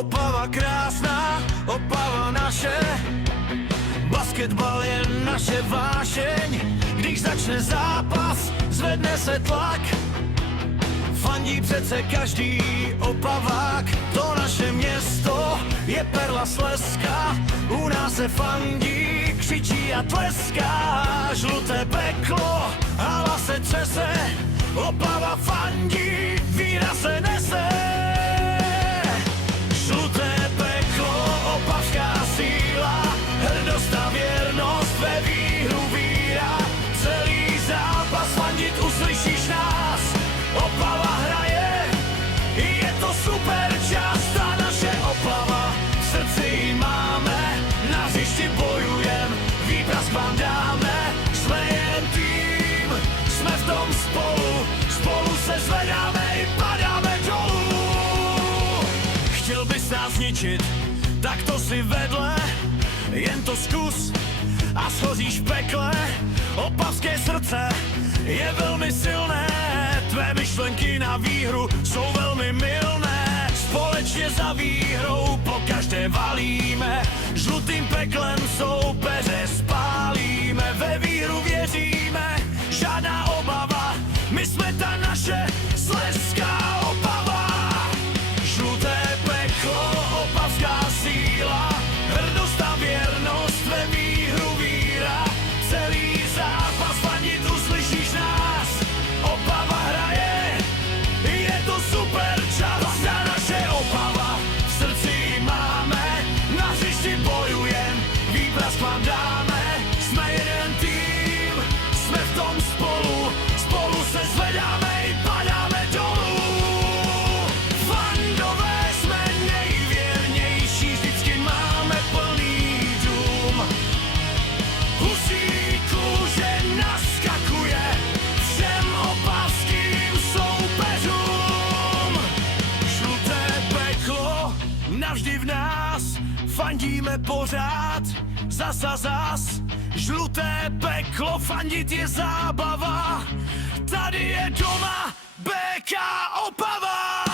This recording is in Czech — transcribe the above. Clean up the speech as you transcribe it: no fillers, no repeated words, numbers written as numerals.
Opava krásná, Opava naše, basketbal je naše vášeň. Když začne zápas, zvedne se tlak, fandí přece každý Opavák. To naše město je perla Slezska, u nás se fandí, křičí a tleská. Žluté peklo, hala se třese, Opava fandí, víra se nese. Žluté peklo, opavská síla, hrdost a věrnost, ve výhru víra. Celý zápas fandit, uslyšíš nás, Opava hraje, je to super čas. Ta naše Opava, v srdci ji máme, na hřišti bojujem, výprask vám dáme. Jsme jen tým, jsme v tom spolu, spolu se zvedáme i padáme dolů. Chtěl bys nás zničit, tak to si vedle, jen to zkus a schoříš v pekle. Opavské srdce je velmi silné, tvé myšlenky na výhru jsou velmi mylné. Společně za výhrou po každé valíme, žlutým peklem soupeře spálíme. Ve výhru věříme, žádná obava, my jsme ta naše slezská Opava. Žluté peklo, opavská síla, hrdost a věrnost, ve výhru víra. Celý zápas fandit, uslyšíš nás, Opava hraje, je to super čas. Ta naše Opava, v srdci ji máme, na hřišti bojujem, výprask vám dáme. Jsme jeden tým, jsme v tom spolu, spolu se zvedáme i padáme dolů. Fandové jsme nejvěrnější, vždycky máme plný dům. Husí kůže naskakuje všem opavským soupeřům. Žluté peklo navždy v nás, fandíme pořád, zas a zas. Žluté peklo, fandit je zábava, tady je doma BK Opava.